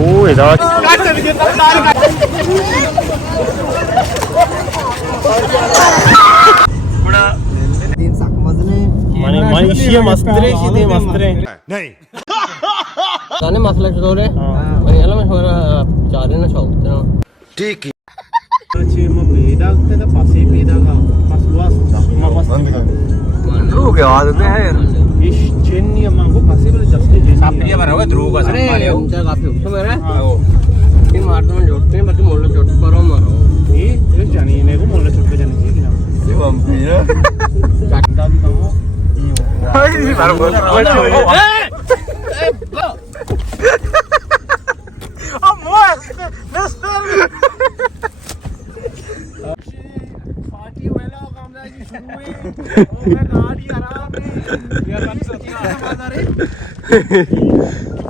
이다. मनीषी मस्त रे सीधे मस्त रे नहीं जाने मसला जो रे और याला मैं थोड़ा चार दिन शौक था ठीक है अच्छे मैं बेदा ते तो पासे बेदा का पास वास मैं पास ध्रुव के बाद में है यार इस चेन्नी मांगो पासे वाले जस्ट जे सापड़िया भरा हुआ ध्रुव का सामने मारे हो क्या काफी तो मेरा इन मारते में जोड़ते हैं बाकी मोड़ जोड़ करो मारो ये जानी ने को मोड़ छोड़ के जाने चाहिए ना ये बम्पी है कांदा भी कहो हाय बार बोल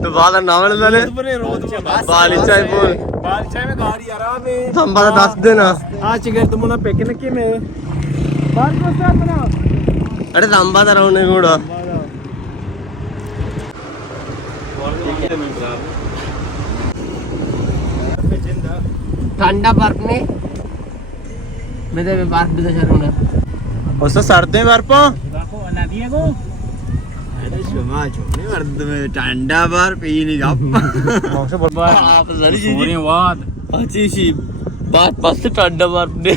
तो बाल नावल वाले बाल चाय बोल बाल चाय में गाड़ी आराम है संभाला 10 देना आज चिगर तुम ना पैके न के में बाल को साथ बना अरे संभाला रहने కూడా ठंडा बर्फ ने बेदे में बर्फ भी तो चलने उससे सर्दी बर्फ देखो नदी है को अरे शमा छोने वर्द में ठंडा बर्फ ही नहीं आप सारी चीजें बात अच्छी सी बात बस ठंडा बर्फ ने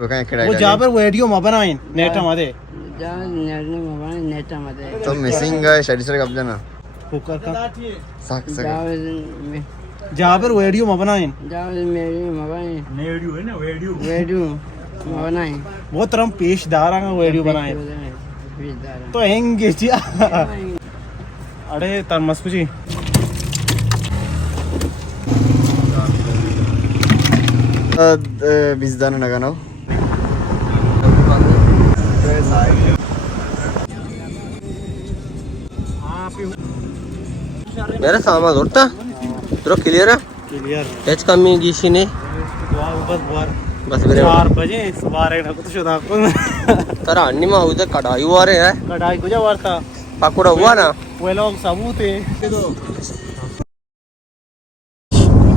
वो जहाँ पर वीडियो में बनाए नेटा मध्ये तो मिसिंग आहे शरीर कब्जा ना कुकर का साक सक जहाँ पर वीडियो में बनाए वो तरह पेशदार वीडियो बनाए तो हेंगे अरे तरमस कुछ बिजदान नगानो मेरा सामान उठता तो क्लियर है क्लियर टच कमी गीशी ने बस मेरे 4 बजे सुबार एक कुछ होता तर अन्नी में उधर कढ़ाई हुआ रे है कढ़ाई कुछ वार्ता पकोड़ा हुआ ना वो लोग सबूत है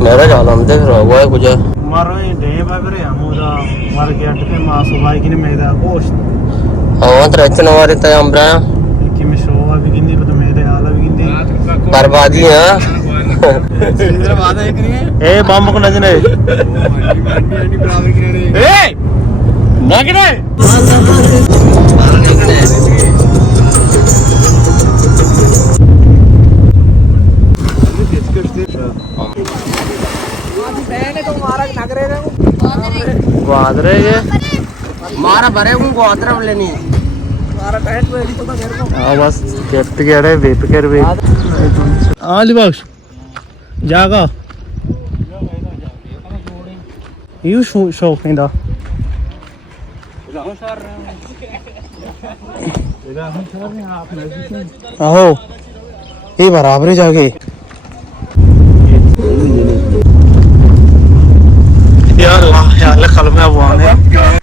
मेरा जाना हम देख रहा हुआ है कुछ मारो ये डे बाबरे अमुदा मार के अटके मां सुबाई की ने मैदा गोश्त हाँ तो इतने वाले तय अम्ब्रा कि मैं शो अभी गिंदी तो मेरे आला भी गिंदी बर्बादी है ए बम को नजर है ए नगने ग्वादरे के मारा भरे हूँ ग्वादरा लेनी हाँ बस गिफ्ट कह रहे वेप कर वे हाँ लिबाश जागा यू शौक नहीं था आहो ये बराबर ही जाके यार यार कलम में अफवान है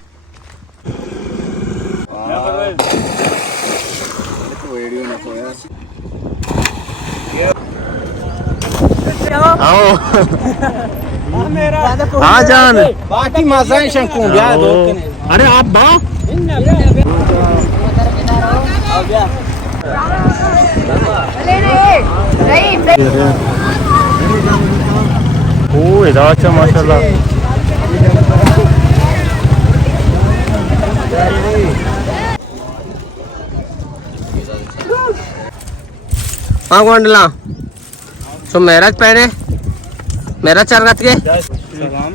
हाँ जान बाकी मजा शंकू अरे आप बा ओ इधर अच्छा माशाल्लाह हाँ गोंडला सो मेरा पहने मेरा चार रात के सलाम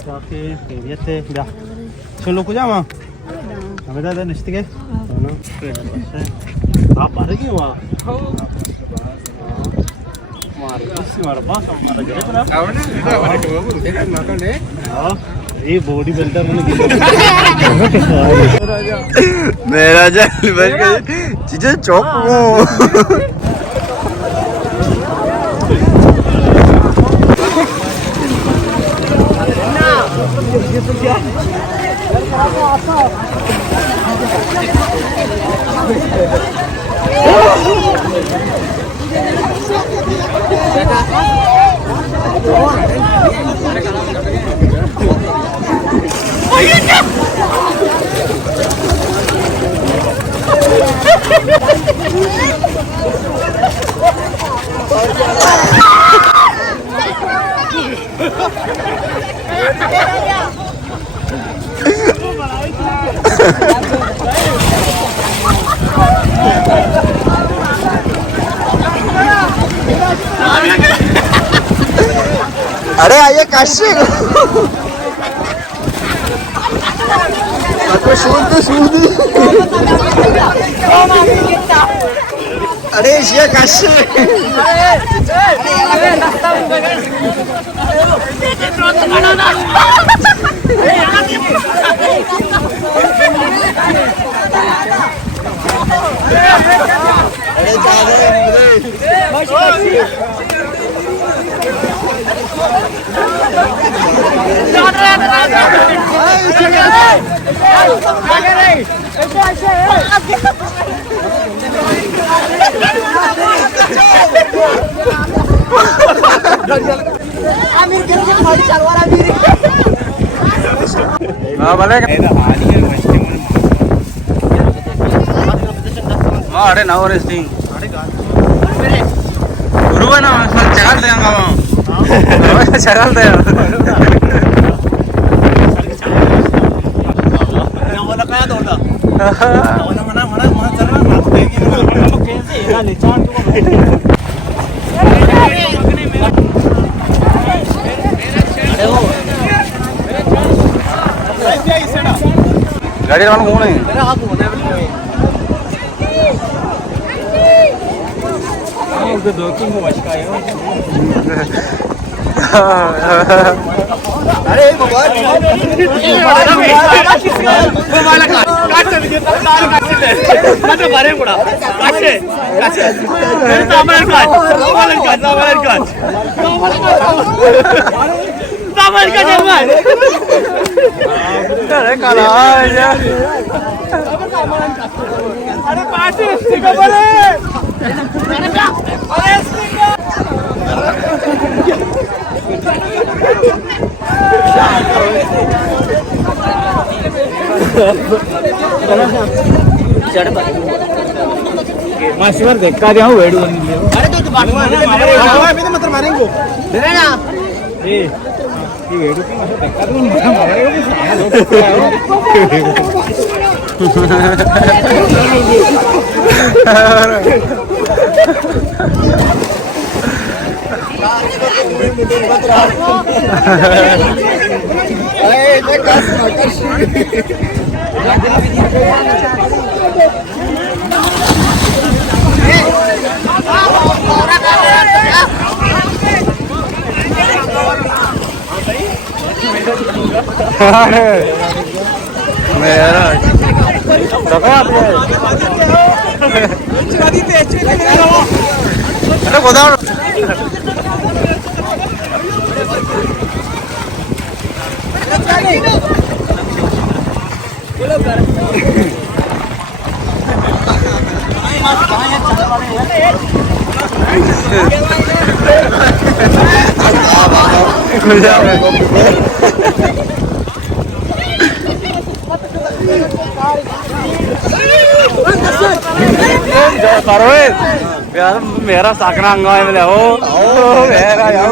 जाके खैरियत है जा चलो को जावा हमें दादा निश्चित के आप बाहर क्यों वहाँ ये बॉडी बिल्डर मेरा जाल बच गया चीजें चौक अरे आइए काशी अरे ये काशी अरे नाव रेस्टिंग बरोबर ना चगालते चगालते गाड़ी कौन है अरे मासीवर देखा दिया हूँ वेड़ बन गया अरे तो मैं तो मतलब मारेंगे दे ना ये वेड़ की मतलब देखा तो मेरा अरे बताओ मेरा साकरा अंगा है बोले ओ मेरा यार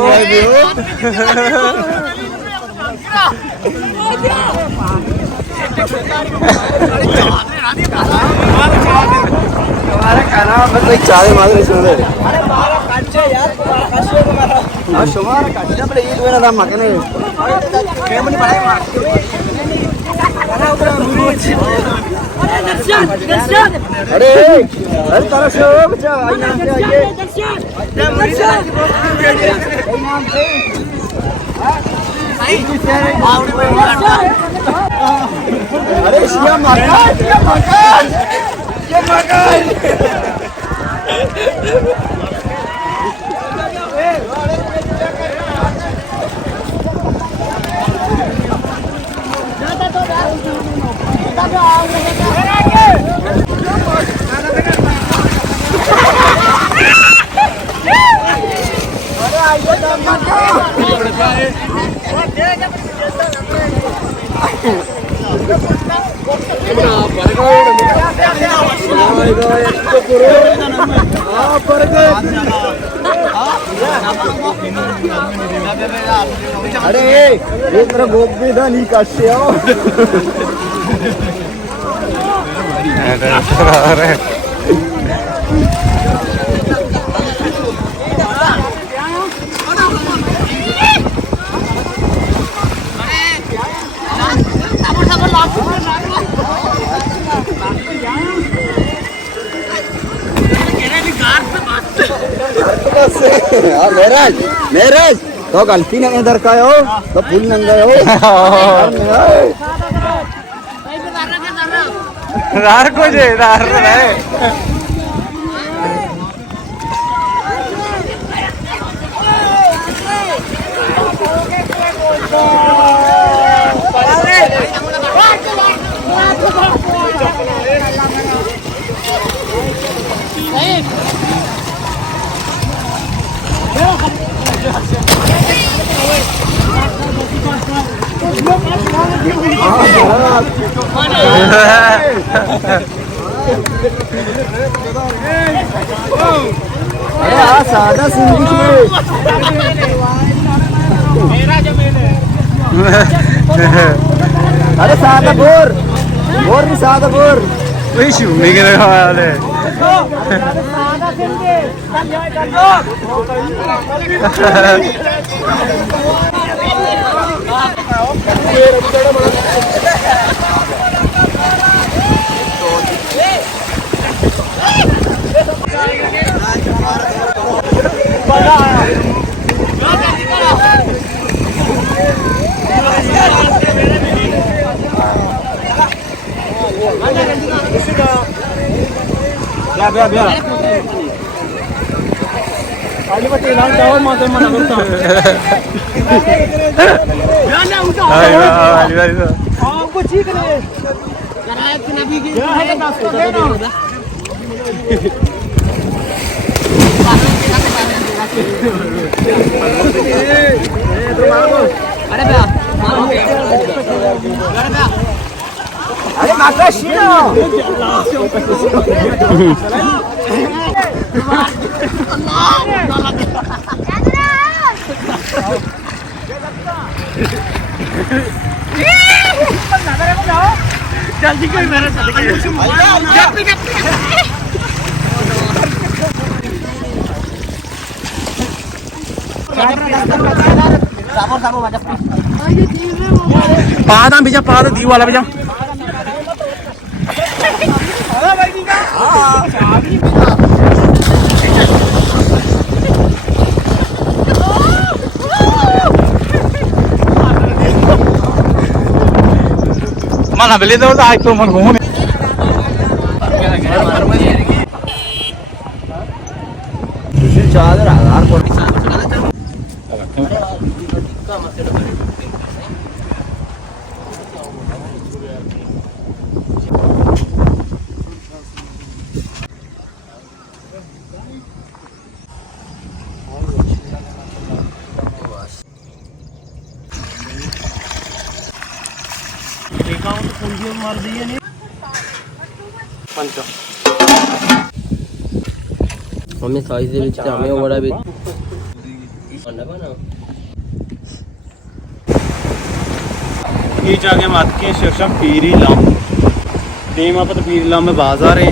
हमारे खाना बस कोई चाय मार रहे सुन रहे अरे मारा काचे यार काचे को मारा हां शुमार काचे बड़े ये वेना दाम मकने केमनी पड़ाई मार अरे ऊपर दर्शन अरे अरे तारा शो बच्चा नाम से आइए दर्शन नाम से अरे शिया मकान ये मकान अरे ये तेरा गोभी था नहीं काटे आओ मेराज तो गलती ने इधर का हो तो फुल नंगे हो रार को जे रार है अरे हाँ सादा सिंगिश में अरे सादा बोर भी सादा बोर वही शिवने के वाले अरे माका शिनो जल्दी कोई मेरा चल पादा भैया पादा दी वाला भैया mana beli tuh iPhone man ngomong चादर आधार पर मम्मी साइज दे विच आमे बड़ा भी ये जाके मत के शीर्षक पीरी लाम टीम आप तो पीरी लाम में बाजार है